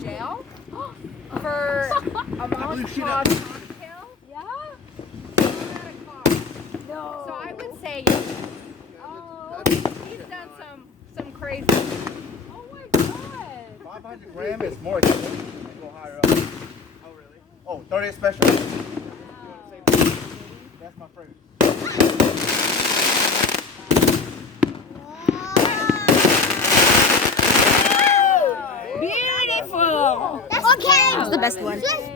jail for a Molotov cocktail. Yeah? At a car. No. So I would say yes. Oh. He's done some crazy. Oh my god. 500 grams is more expensive. They go higher up. Oh, really? Oh, 30 special. Wow. That's my favorite. Beautiful. Okay. That was the best one.